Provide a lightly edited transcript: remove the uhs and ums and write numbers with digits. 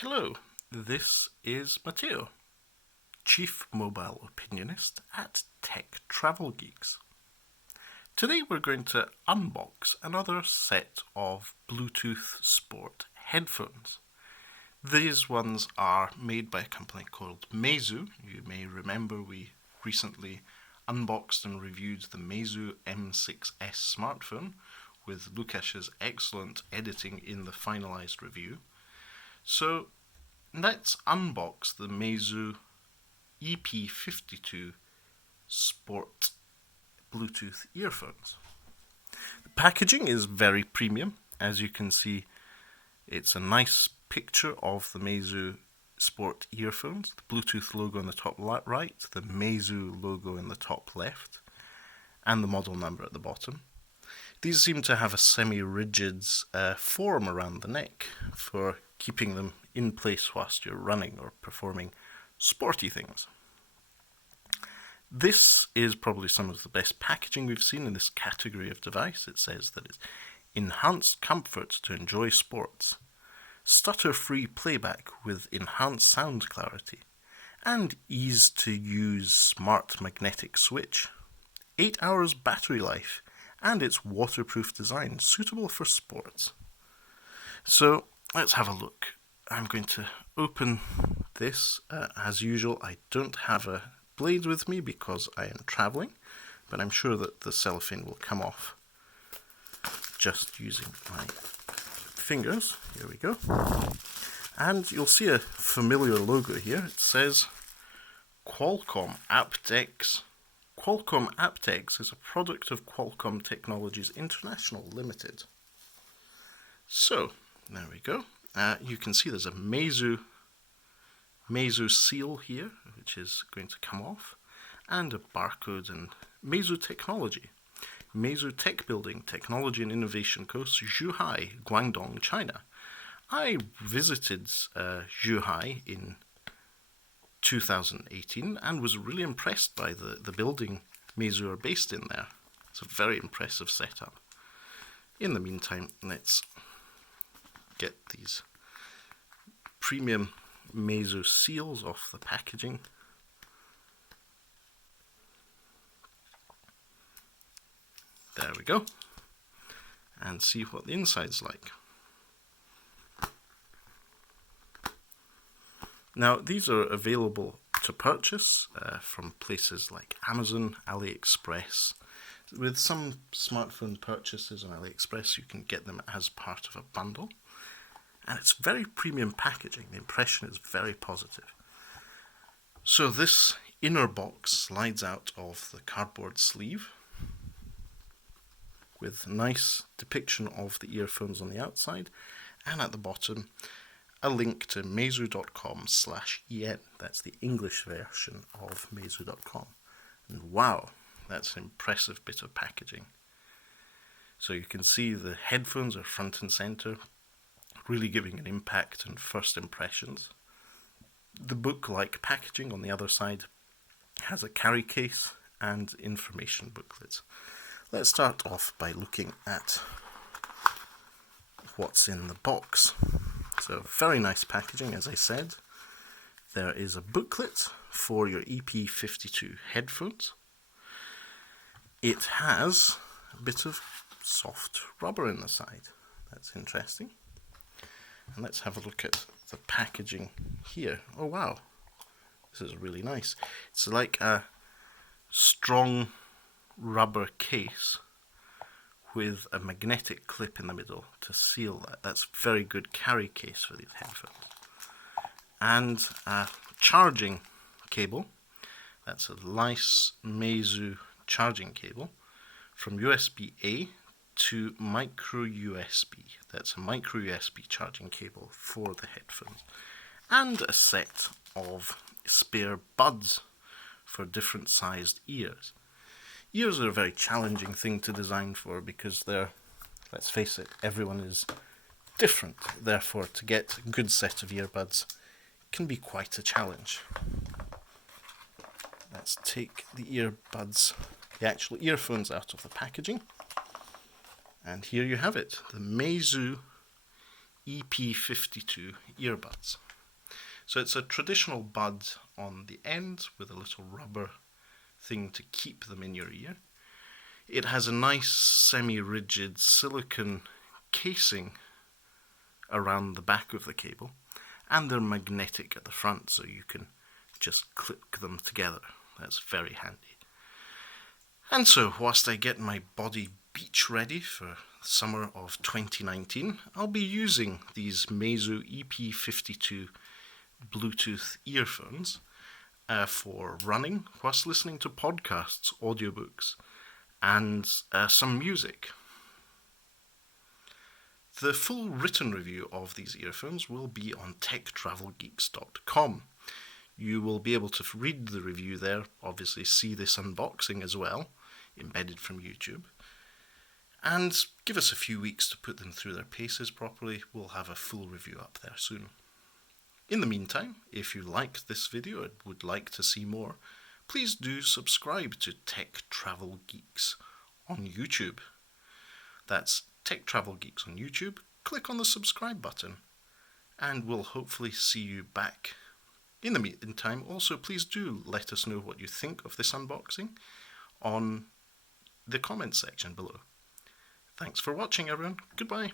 Hello, this is Matteo, Chief Mobile Opinionist at Tech Travel Geeks. Today we're going to unbox another set of Bluetooth Sport headphones. These ones are made by a company called Meizu. You may remember we recently unboxed and reviewed the Meizu M6S smartphone with Lukasz's excellent editing in the finalized review. So let's unbox the Meizu EP52 Sport Bluetooth earphones. The packaging is very premium. As you can see, it's a nice picture of the Meizu Sport earphones, the Bluetooth logo on the top right, the Meizu logo in the top left, and the model number at the bottom. These seem to have a semi-rigid form around the neck for keeping them in place whilst you're running or performing sporty things. This is probably some of the best packaging we've seen in this category of device. It says that it's enhanced comfort to enjoy sports, stutter-free playback with enhanced sound clarity, and ease-to-use smart magnetic switch, 8 hours battery life, and its waterproof design, suitable for sports. So let's have a look. I'm going to open this. As usual, I don't have a blade with me because I am travelling, but I'm sure that the cellophane will come off just using my fingers. Here we go. And you'll see a familiar logo here. It says Qualcomm aptX. Qualcomm aptX is a product of Qualcomm Technologies International Limited. So, there we go. You can see there's a Meizu seal here, which is going to come off, and a barcode and Meizu Technology. Meizu Tech Building, Technology and Innovation Coast, Zhuhai, Guangdong, China. I visited Zhuhai in 2018 and was really impressed by the building Meizu are based in there. It's a very impressive setup. In the meantime, let's get these premium Meizu seals off the packaging. There we go. And see what the inside's like. Now, these are available to purchase from places like Amazon, AliExpress. With some smartphone purchases on AliExpress, you can get them as part of a bundle. And it's very premium packaging. The impression is very positive. So this inner box slides out of the cardboard sleeve with nice depiction of the earphones on the outside, and at the bottom a link to meizu.com/en. That's the English version of meizu.com. And wow, that's an impressive bit of packaging. So you can see the headphones are front and center, really giving an impact and first impressions. The book-like packaging on the other side has a carry case and information booklets. Let's start off by looking at what's in the box. So very nice packaging, as I said. There is a booklet for your EP52 headphones. It has a bit of soft rubber in the side. That's interesting. And let's have a look at the packaging here. Oh wow, this is really nice. It's like a strong rubber case with a magnetic clip in the middle to seal that. That's a very good carry case for these headphones. And a charging cable. That's a nice Meizu charging cable from USB-A to micro USB. That's a micro USB charging cable for the headphones. And a set of spare buds for different sized ears. Ears are a very challenging thing to design for because they're, let's face it, everyone is different. Therefore, to get a good set of earbuds can be quite a challenge. Let's take the earbuds, the actual earphones out of the packaging. And here you have it, the Meizu EP52 earbuds. So it's a traditional bud on the end with a little rubber thing to keep them in your ear. It has a nice semi-rigid silicone casing around the back of the cable, and they're magnetic at the front, so you can just clip them together. That's very handy. And so, whilst I get my body beach ready for summer of 2019, I'll be using these Meizu EP52 Bluetooth earphones for running whilst listening to podcasts, audiobooks, and some music. The full written review of these earphones will be on techtravelgeeks.com. You will be able to read the review there, obviously see this unboxing as well, embedded from YouTube, and give us a few weeks to put them through their paces properly. We'll have a full review up there soon. In the meantime, if you liked this video and would like to see more, please do subscribe to Tech Travel Geeks on YouTube. That's Tech Travel Geeks on YouTube. Click on the subscribe button, and we'll hopefully see you back. In the meantime, also please do let us know what you think of this unboxing on the comments section below. Thanks for watching, everyone. Goodbye.